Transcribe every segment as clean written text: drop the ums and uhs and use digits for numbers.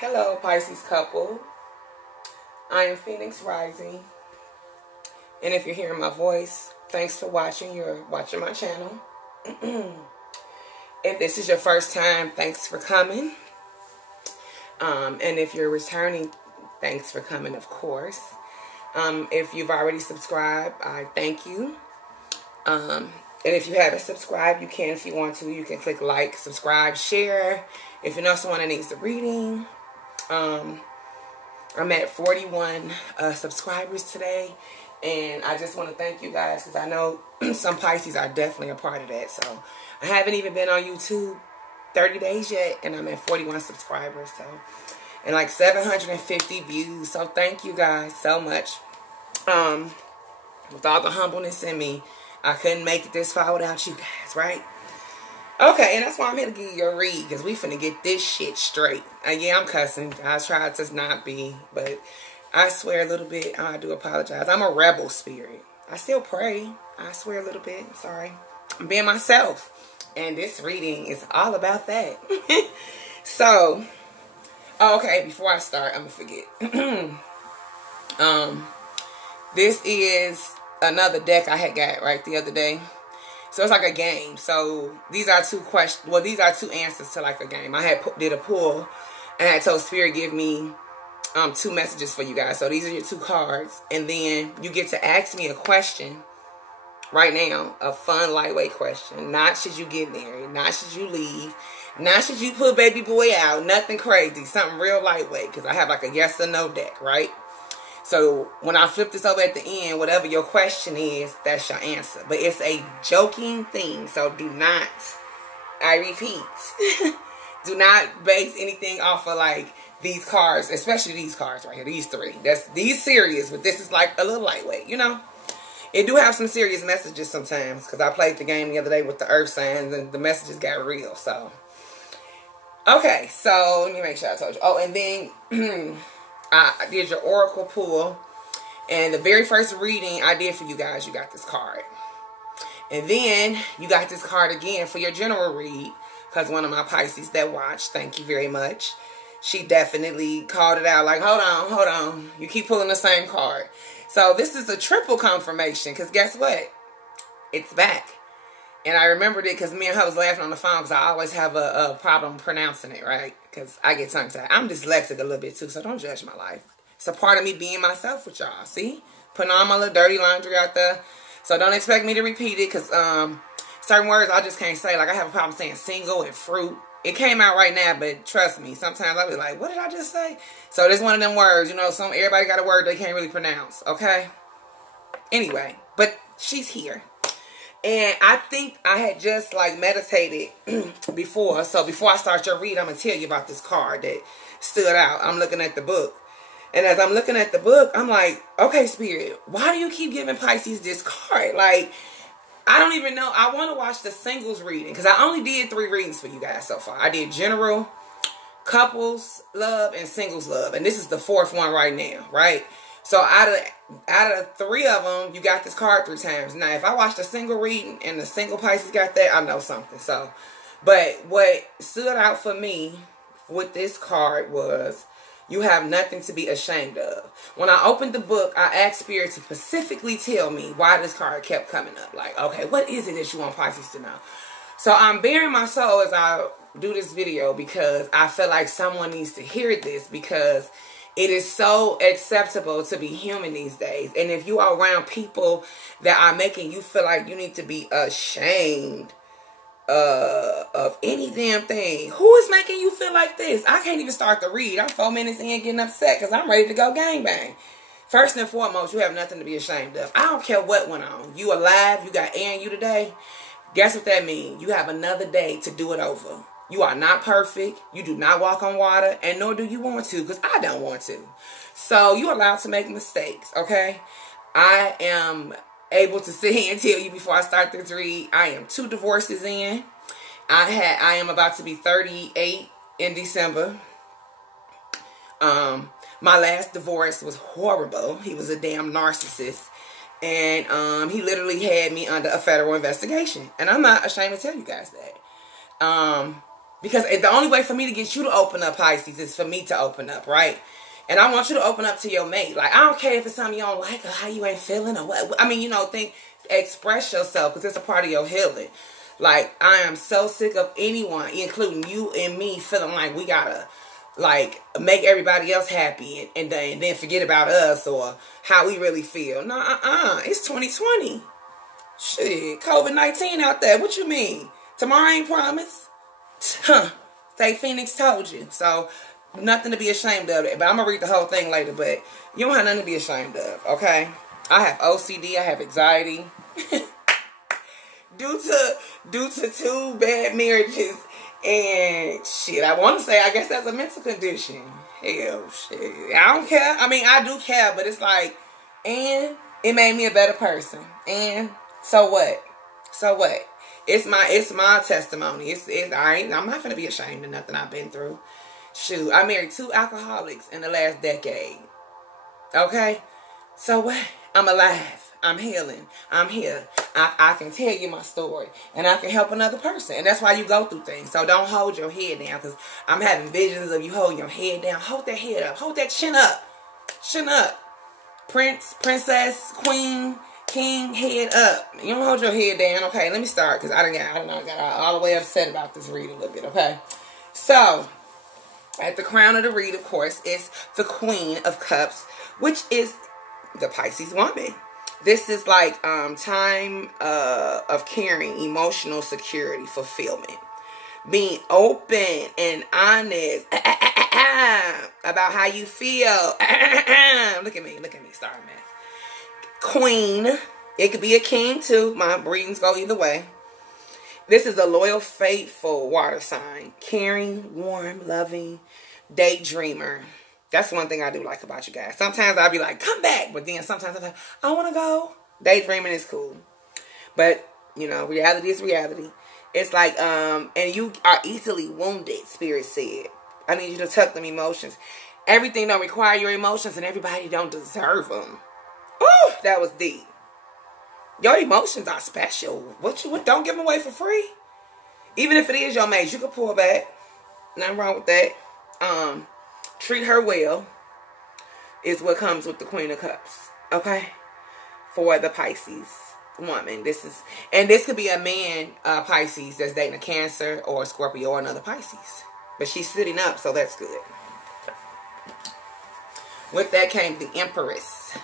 Hello, Pisces couple. I am Phoenix Rising. And if you're hearing my voice, thanks for watching. You're watching my channel. If this is your first time, thanks for coming. And if you're returning, thanks for coming, of course. If you've already subscribed, I thank you. And if you haven't subscribed, you can if you want to. You can click like, subscribe, share. If you know someone that needs a reading. I'm at 41 subscribers today. And I just want to thank you guys because I know some Pisces are definitely a part of that. So I haven't even been on YouTube 30 days yet. And I'm at 41 subscribers. So, and like 750 views. So thank you guys so much. With all the humbleness in me, I couldn't make it this far without you guys, right? Okay, and that's why I'm here to give you a read, because we finna get this shit straight. Yeah, I'm cussing. I tried to not be, but I swear a little bit. I do apologize. I'm a rebel spirit. I still pray. I swear a little bit. I'm sorry. I'm being myself. And this reading is all about that. So, okay, before I start, I'm gonna forget. This is another deck I had got right the other day. So it's like a game. So these are two questions. Well, these are two answers to like a game. I did a pull and I told Spirit give me two messages for you guys. So these are your two cards. And then you get to ask me a question right now. A fun, lightweight question. Not should you get married. Not should you leave. Not should you put baby boy out. Nothing crazy. Something real lightweight. Because I have like a yes or no deck, right? So when I flip this over at the end, whatever your question is, that's your answer. But it's a joking thing. So do not, I repeat, do not base anything off of like these cards, especially these cards right here, these three. These serious, but this is like a little lightweight, you know. It do have some serious messages sometimes because I played the game the other day with the earth signs and the messages got real. So, okay, so let me make sure I told you. Oh, and then I did your oracle pull, and the very first reading I did for you guys, you got this card. And then you got this card again for your general read, because one of my Pisces that watched, thank you very much, she definitely called it out like, hold on, you keep pulling the same card. So this is a triple confirmation, because guess what? It's back. And I remembered it because me and her was laughing on the phone because I always have a problem pronouncing it, right? Because I get tongue-tied. I'm dyslexic a little bit too, so don't judge my life. It's a part of me being myself with y'all, see? Putting all my little dirty laundry out there. So don't expect me to repeat it because certain words I just can't say. Like I have a problem saying single and fruit. It came out right now, but trust me, sometimes I'll be like, what did I just say? So there's one of them words, you know, everybody got a word they can't really pronounce, okay? Anyway, but she's here. And I think I had just like meditated before. So before I start your read, I'm going to tell you about this card that stood out. I'm looking at the book. And as I'm looking at the book, I'm like, okay, Spirit, why do you keep giving Pisces this card? Like, I don't even know. I want to watch the singles reading because I only did 3 readings for you guys so far. I did general, couples love, and singles love. And this is the 4th one right now, right? So out of 3 of them, you got this card 3 times. Now, if I watched a single reading and the single Pisces got that, I know something. So, but what stood out for me with this card was you have nothing to be ashamed of. When I opened the book, I asked Spirit to specifically tell me why this card kept coming up. Like, okay, what is it that you want Pisces to know? So I'm bearing my soul as I do this video because I feel like someone needs to hear this because it is so acceptable to be human these days. And if you are around people that are making you feel like you need to be ashamed of any damn thing, who is making you feel like this? I can't even start the read. I'm 4 minutes in getting upset because I'm ready to go gangbang. First and foremost, you have nothing to be ashamed of. I don't care what went on. You alive. You got air in you today. Guess what that means? You have another day to do it over. You are not perfect. You do not walk on water. And nor do you want to. Because I don't want to. So you're allowed to make mistakes. Okay. I am able to sit here and tell you before I start this read. I am 2 divorces in. I am about to be 38 in December. My last divorce was horrible. He was a damn narcissist. And he literally had me under a federal investigation. And I'm not ashamed to tell you guys that. Because the only way for me to get you to open up, Pisces, is for me to open up, right? And I want you to open up to your mate. Like, I don't care if it's something you don't like or how you ain't feeling or what. I mean, express yourself because it's a part of your healing. Like, I am so sick of anyone, including you and me, feeling like we gotta, like, make everybody else happy and then forget about us or how we really feel. No, it's 2020. Shit, COVID-19 out there. What you mean? Tomorrow ain't promised. Huh. Say Phoenix told you. So, nothing to be ashamed of. But I'm going to read the whole thing later. But you don't have nothing to be ashamed of. Okay? I have OCD. I have anxiety. due to 2 bad marriages. And shit, I want to say, I guess that's a mental condition. Hell, shit. I don't care. I mean, I do care. But it's like, and it made me a better person. And so what? So what? It's my testimony. I'm not gonna be ashamed of nothing I've been through. Shoot, I married 2 alcoholics in the last decade. Okay? So what? I'm alive. I'm healing. I'm here. I can tell you my story. And I can help another person. And that's why you go through things. So don't hold your head down. Because I'm having visions of you holding your head down. Hold that head up. Hold that chin up. Chin up. Prince, princess, queen, king, head up. You don't hold your head down. Okay, let me start. Because I got all the way upset about this read a little bit. Okay? So, at the crown of the read, of course, is the Queen of Cups, which is the Pisces woman. This is like time of caring, emotional security, fulfillment. Being open and honest about how you feel. Look at me, star man. Queen. It could be a king too. My readings go either way. This is a loyal, faithful water sign. Caring, warm, loving, daydreamer. That's one thing I do like about you guys. Sometimes I'll be like, come back. But then sometimes I'm like, I want to go. Daydreaming is cool. But, reality is reality. It's like, and you are easily wounded, Spirit said. I need you to tuck them emotions. Everything don't require your emotions and everybody don't deserve them. Ooh, that was deep. Your emotions are special. What don't give them away for free. Even if it is your mate, you can pull back. Nothing wrong with that. Treat her well is what comes with the Queen of Cups. Okay? For the Pisces woman. This could be a man, Pisces, that's dating a Cancer or a Scorpio or another Pisces. But she's sitting up, so that's good. With that came the Empress.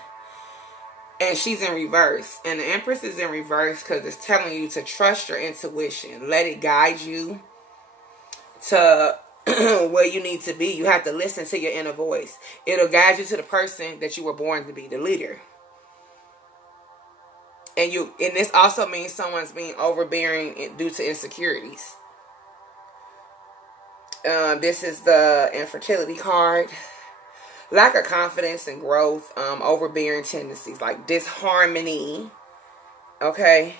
And she's in reverse. And the Empress is in reverse because it's telling you to trust your intuition. Let it guide you to where you need to be. You have to listen to your inner voice. It'll guide you to the person that you were born to be, the leader. And this also means someone's being overbearing due to insecurities. This is the infertility card. Lack of confidence and growth. Overbearing tendencies like disharmony. Okay.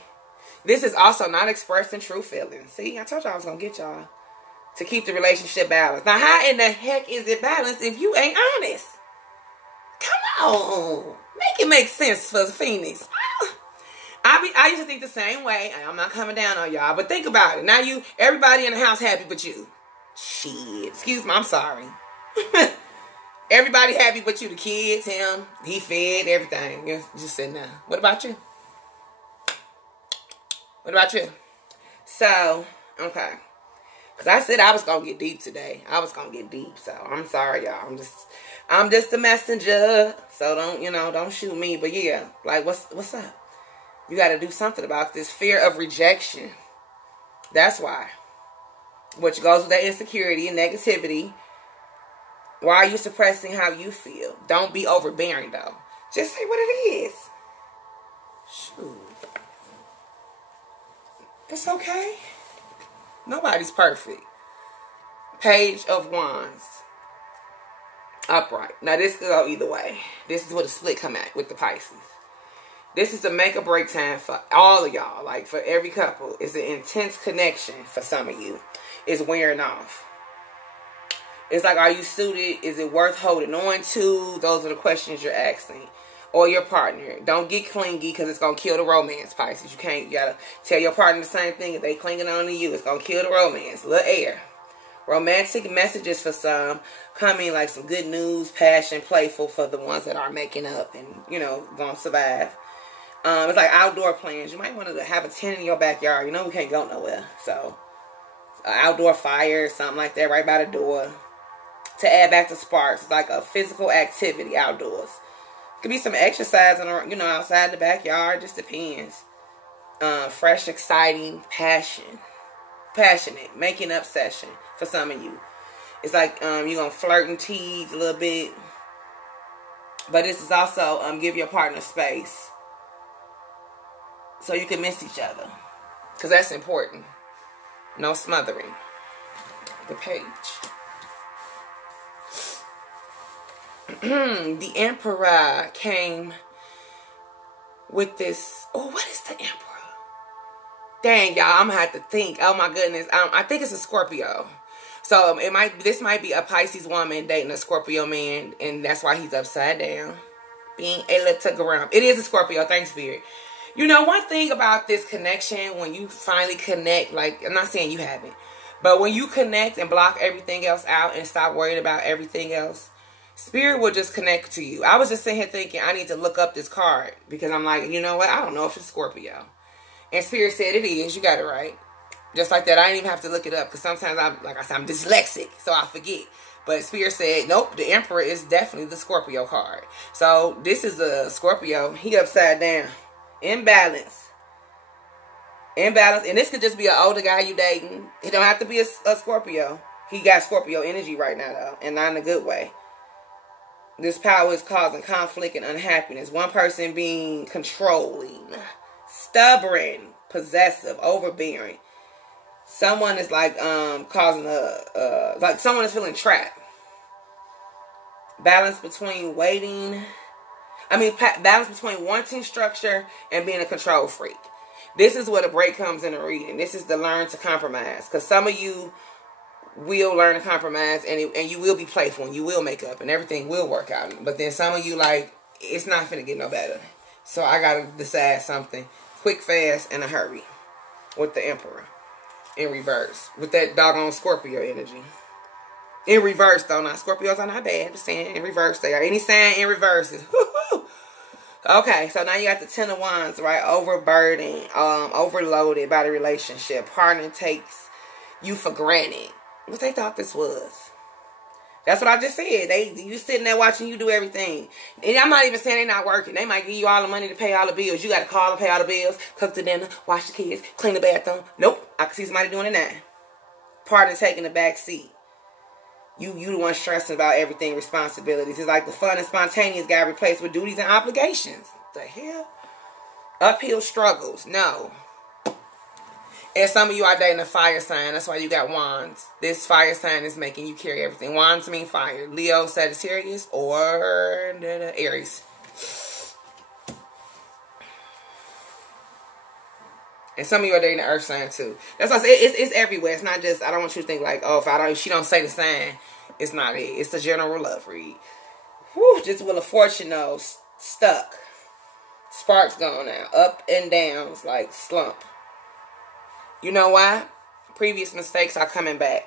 This is also not expressing true feelings. See, I told y'all I was going to get y'all to keep the relationship balanced. Now, how in the heck is it balanced if you ain't honest? Come on. Make it make sense for Phoenix. I used to think the same way. I'm not coming down on y'all, but think about it. Now everybody in the house happy but you. Shit. Excuse me, I'm sorry. Everybody happy but you. The kids, him, he fed, everything. You're just sitting there. What about you? What about you? So, okay. Because I said I was going to get deep today. I was going to get deep. So, I'm sorry, y'all. I'm just a messenger. So, don't shoot me. But yeah, like, what's up? You got to do something about this fear of rejection. That's why. Which goes with that insecurity and negativity. Why are you suppressing how you feel? Don't be overbearing, though. Just say what it is. Shoot. It's okay. Nobody's perfect. Page of Wands. Upright. Now, this could go either way. This is what a split come at with the Pisces. This is the make or break time for all of y'all. Like, for every couple. It's an intense connection for some of you. It's wearing off. It's like, are you suited? Is it worth holding on to? Those are the questions you're asking. Or your partner. Don't get clingy because it's going to kill the romance, Pisces. You got to tell your partner the same thing. If they clinging on to you, it's going to kill the romance. Little air. Romantic messages for some. Coming like some good news, passion, playful for the ones that are making up and, you know, gonna survive. It's like outdoor plans. You might want to have a tent in your backyard. You know we can't go nowhere. So, outdoor fire, something like that right by the door. To add back to sparks. It's like a physical activity outdoors. Could be some exercising, or, you know, outside the backyard. Just depends. Fresh, exciting, passionate, making up session for some of you. It's like you're gonna flirt and tease a little bit, but this is also give your partner space so you can miss each other, because that's important. No smothering. The page. The Emperor came with this. Oh, what is the Emperor? Dang, y'all, I'm gonna have to think. Oh my goodness, I think it's a Scorpio. So this might be a Pisces woman dating a Scorpio man, and that's why he's upside down, being a little grum. It is a Scorpio. Thanks, Spirit. You know, one thing about this connection, when you finally connect, like, I'm not saying you haven't, but when you connect and block everything else out and stop worrying about everything else, Spirit will just connect to you. I was just sitting here thinking, I need to look up this card, because I'm like, you know what? I don't know if it's Scorpio. And Spirit said it is. You got it right. Just like that. I didn't even have to look it up, because sometimes, like I said, I'm dyslexic, so I forget. But Spirit said, nope, the Emperor is definitely the Scorpio card. So this is a Scorpio. He upside down. Imbalance. And this could just be an older guy you dating. He don't have to be a Scorpio. He got Scorpio energy right now, though, and not in a good way. This power is causing conflict and unhappiness. One person being controlling, stubborn, possessive, overbearing. Someone is like causing like someone is feeling trapped. Balance between balance between wanting structure and being a control freak. This is where the break comes in the reading. This is the learn to compromise. Because some of you will learn to compromise, and you will be playful, and you will make up, and everything will work out. But then some of you, like, it's not finna get no better. So I gotta decide something quick, fast, in a hurry with the Emperor in reverse, with that doggone Scorpio energy. In reverse, though. Now, Scorpios are not bad. Just saying, in reverse they are. Any sign in reverse is whoo-hoo. Okay, so now you got the Ten of Wands, right? Overburdened, overloaded by the relationship. Partner takes you for granted. What they thought this was. That's what I just said. You sitting there watching you do everything. And I'm not even saying they're not working. They might give you all the money to pay all the bills. You got to call and pay all the bills, cook the dinner, wash the kids, clean the bathroom. Nope. I can see somebody doing it now. Partner taking the back seat. You the one stressing about everything, responsibilities. It's like the fun and spontaneous got replaced with duties and obligations. The hell? Uphill struggles. No. And some of you are dating a fire sign. That's why you got wands. This fire sign is making you carry everything. Wands mean fire. Leo, Sagittarius, or Aries. And some of you are dating the earth sign too. That's why I say it's everywhere. It's not just, I don't want you to think like, oh, if she don't say the sign, it's not it. It's the general love read. Whew, just Wheel of Fortune though, stuck. Sparks going out. Up and down. It's like slump. You know why? Previous mistakes are coming back.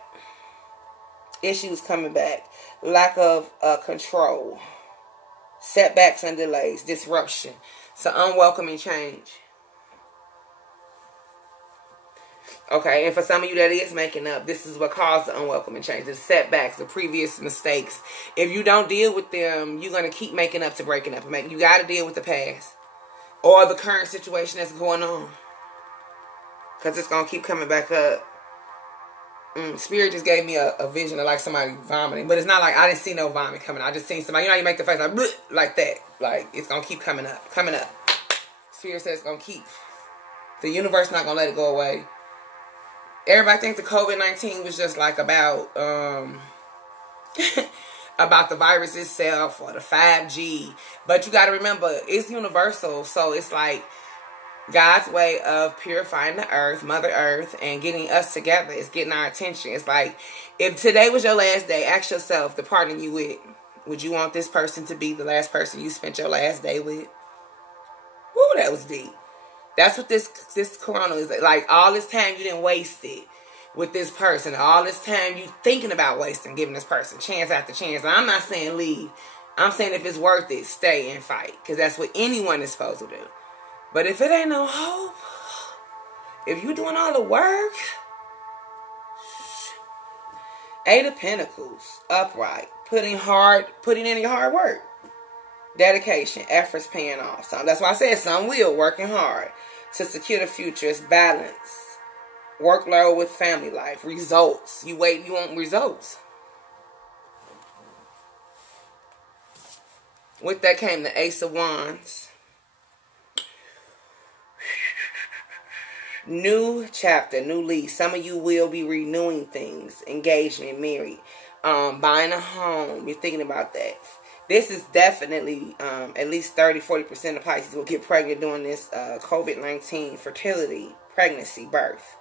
Issues coming back. Lack of control. Setbacks and delays. Disruption. It's an unwelcoming change. Okay, and for some of you that is making up, this is what caused the unwelcoming change. The setbacks, the previous mistakes. If you don't deal with them, you're going to keep making up to breaking up. You got to deal with the past. Or the current situation that's going on. Because it's going to keep coming back up. Spirit just gave me a vision of like somebody vomiting. But it's not like I didn't see no vomit coming. I just seen somebody, you know, you make the face like, bleh, like that. Like, it's going to keep coming up. Coming up. Spirit says it's going to keep. The universe not going to let it go away. Everybody thinks the COVID-19 was just like about about the virus itself or the 5G. But you got to remember, it's universal. So it's like God's way of purifying the earth, Mother Earth, and getting us together. It's getting our attention. It's like, if today was your last day, ask yourself, the partner you with, would you want this person to be the last person you spent your last day with? Woo, that was deep. That's what this corona is like. All this time you didn't waste it with this person. All this time you thinking about wasting, giving this person chance after chance. And I'm not saying leave. I'm saying if it's worth it, stay and fight. Because that's what anyone is supposed to do. But if it ain't no hope, if you doing all the work, Eight of Pentacles, upright, putting in your hard work. Dedication, efforts paying off. So that's why I said some will, working hard to secure the future. It's balance. Workload with family life. Results. You want results. With that came the Ace of Wands. New chapter, new lease. Some of you will be renewing things. Engagement, married. Buying a home. You're thinking about that. This is definitely, at least 30-40% of Pisces will get pregnant during this COVID-19 fertility, pregnancy, birth.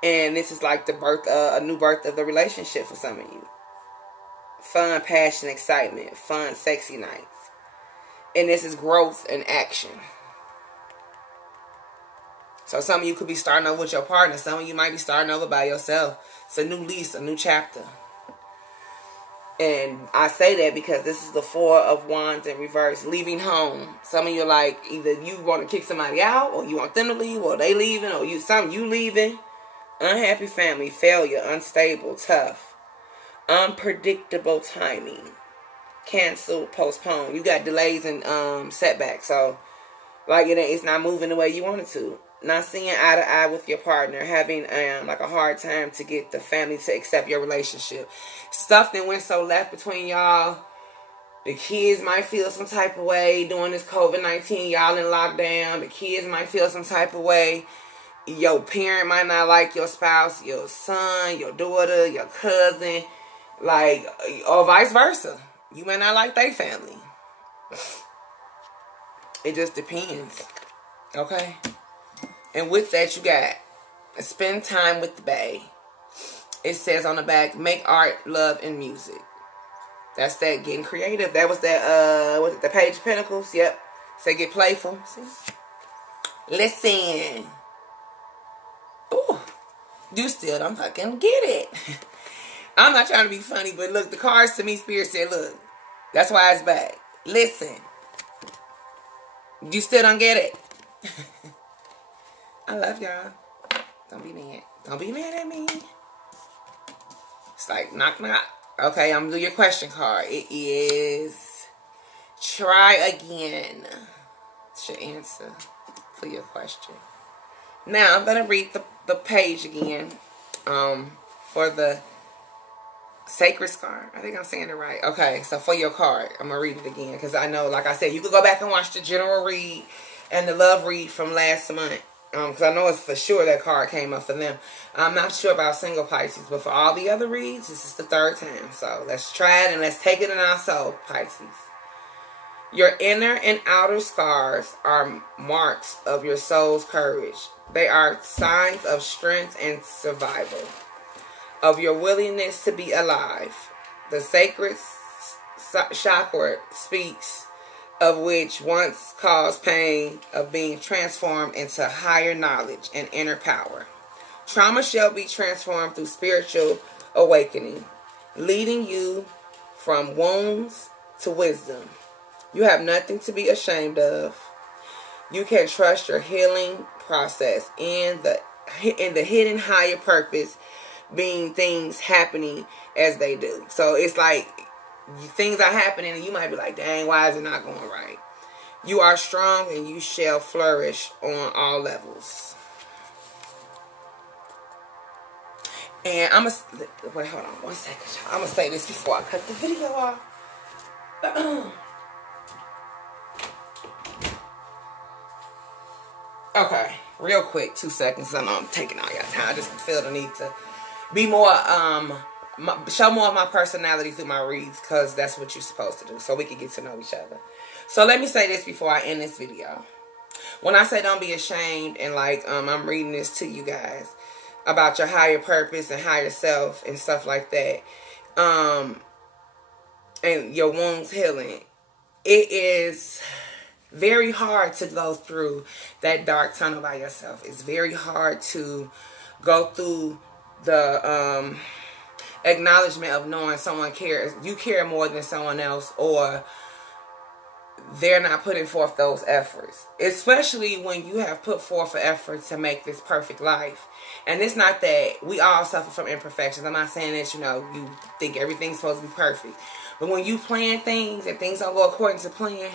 And this is like the birth, a new birth of the relationship for some of you. Fun, passion, excitement. Fun, sexy nights. And this is growth and action. So some of you could be starting over with your partner. Some of you might be starting over by yourself. It's a new lease, a new chapter. And I say that because this is the Four of Wands in reverse. Leaving home. Some of you are like, either you want to kick somebody out, or you want them to leave, or they leaving, or you leaving. Unhappy family, failure, unstable, tough. Unpredictable timing. Cancel, postpone. You got delays and setbacks. So, like, it's not moving the way you want it to. Not seeing eye to eye with your partner. Having like a hard time to get the family to accept your relationship. Stuff that went so left between y'all. The kids might feel some type of way during this COVID-19. Y'all in lockdown. The kids might feel some type of way. Your parent might not like your spouse, your son, your daughter, your cousin. Like, or vice versa. You may not like their family. It just depends. Okay? And with that, you got spend time with the bae. It says on the back, make art, love, and music. That's that getting creative. That was that, was it the Page of Pentacles? Yep. Say get playful. See? Listen. Ooh. You still don't fucking get it. I'm not trying to be funny, but look, the cards to me, Spirit said, look, that's why it's back. Listen. You still don't get it. I love y'all. Don't be mad. Don't be mad at me. It's like, knock, knock. Okay, I'm going to do your question card. It is, try again. It's your answer for your question. Now, I'm going to read the page again for the Sacred Scar. I think I'm saying it right. Okay, so for your card, I'm going to read it again. Because I know, like I said, you could go back and watch the general read and the love read from last month. Because I know it's for sure that card came up for them. I'm not sure about single Pisces, but for all the other reads, this is the third time. So let's try it and let's take it in our soul, Pisces. Your inner and outer scars are marks of your soul's courage. They are signs of strength and survival, of your willingness to be alive. The sacred chakra speaks of which once caused pain of being transformed into higher knowledge and inner power. Trauma shall be transformed through spiritual awakening, leading you from wounds to wisdom. You have nothing to be ashamed of. You can trust your healing process in the hidden higher purpose being things happening as they do. So it's like things are happening and you might be like, dang, why is it not going right? You are strong and you shall flourish on all levels. And I'm going to, wait, hold on 1 second. I'm going to say this before I cut the video off. Okay, real quick, 2 seconds. I know I'm taking all your time. I just feel the need to be more, show more of my personality through my reads, because that's what you're supposed to do, so we can get to know each other. So let me say this before I end this video. When I say don't be ashamed, and like I'm reading this to you guys about your higher purpose and higher self and stuff like that, and your wounds healing, it is very hard to go through that dark tunnel by yourself. It's very hard to go through the acknowledgement of knowing someone cares, you care more than someone else, or they're not putting forth those efforts, especially when you have put forth an effort to make this perfect life. And it's not that we all suffer from imperfections. I'm not saying that, you think everything's supposed to be perfect. But when you plan things and things don't go according to plan,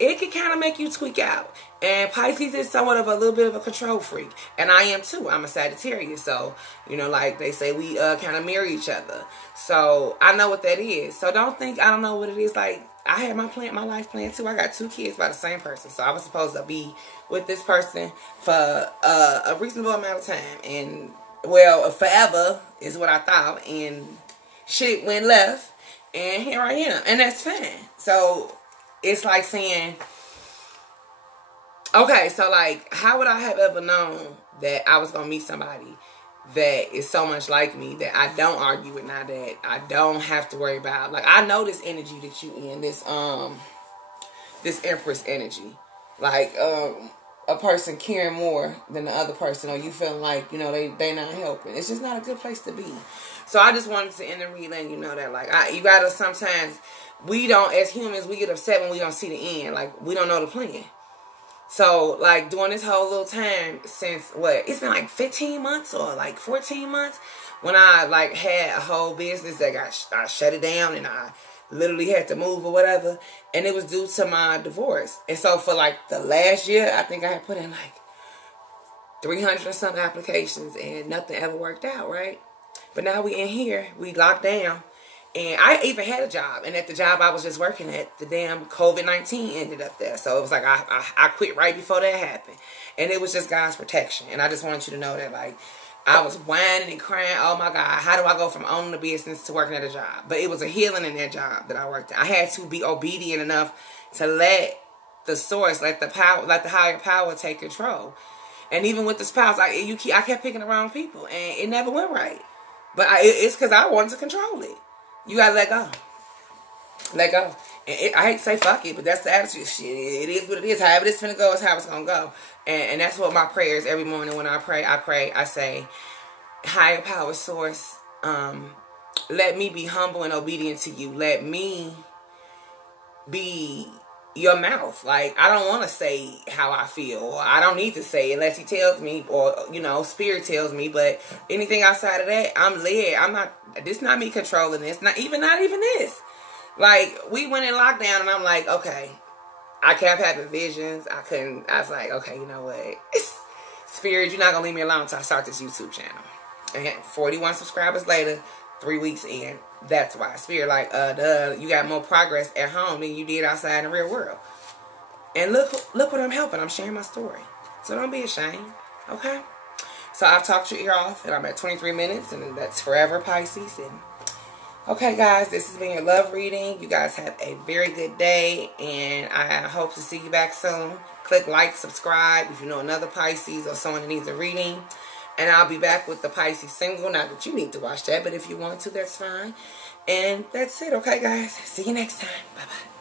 it can kind of make you tweak out. And Pisces is somewhat of a little bit of a control freak. And I am too. I'm a Sagittarius. So, like they say, we kind of mirror each other. So I know what that is. So don't think I don't know what it is. Like, I had my life plan too. I got 2 kids by the same person. So I was supposed to be with this person for a reasonable amount of time. And, well, forever is what I thought. And shit went left. And here I am. And that's fine. So it's like saying, okay, so like, how would I have ever known that I was going to meet somebody that is so much like me that I don't argue with now, that I don't have to worry about? Like, I know this energy that you in, this Empress energy. Like, a person caring more than the other person, or you feeling like, they not helping. It's just not a good place to be. So I just wanted to end the read letting you know that, like, you gotta sometimes, we don't, as humans, we get upset when we don't see the end. Like, we don't know the plan. So, like, during this whole little time since, it's been like 15 months or like 14 months when I, like, had a whole business that I shut it down and I literally had to move or whatever. And it was due to my divorce. And so for, like, the last year, I think I had put in, like, 300 or something applications and nothing ever worked out, right? But now we in here, we locked down. And I even had a job. And at the job I was just working at, the damn COVID-19 ended up there. So it was like I quit right before that happened. And it was just God's protection. And I just want you to know that, like, I was whining and crying. Oh, my God. How do I go from owning a business to working at a job? But it was a healing in that job that I worked at. I had to be obedient enough to let the source, let the higher power take control. And even with the spouse, I kept picking the wrong people. And it never went right. But it's because I wanted to control it. You gotta let go. Let go. And I hate to say fuck it, but that's the attitude. Shit, it is what it is. However it's finna go is how it's gonna go. And that's what my prayers every morning when I pray, I say, higher power source, let me be humble and obedient to you. Let me be your mouth. Like, I don't want to say how I feel, or I don't need to say it unless he tells me, or spirit tells me. But anything outside of that, I'm led. I'm not, this not me controlling this, not even this. Like, we went in lockdown and I'm like, okay, I kept having visions. I was like, okay, you know what, spirit, you're not gonna leave me alone until I start this YouTube channel. And 41 subscribers later, 3 weeks in, that's why. Spirit, like, you got more progress at home than you did outside in the real world. And look what I'm helping. I'm sharing my story. So don't be ashamed, okay? So I've talked your ear off, and I'm at 23 minutes, and that's forever, Pisces. And okay, guys, this has been your love reading. You guys have a very good day, and I hope to see you back soon. Click like, subscribe if you know another Pisces or someone that needs a reading. And I'll be back with the Pisces single. Not that you need to watch that, but if you want to, that's fine. And that's it. Okay, guys. See you next time. Bye-bye.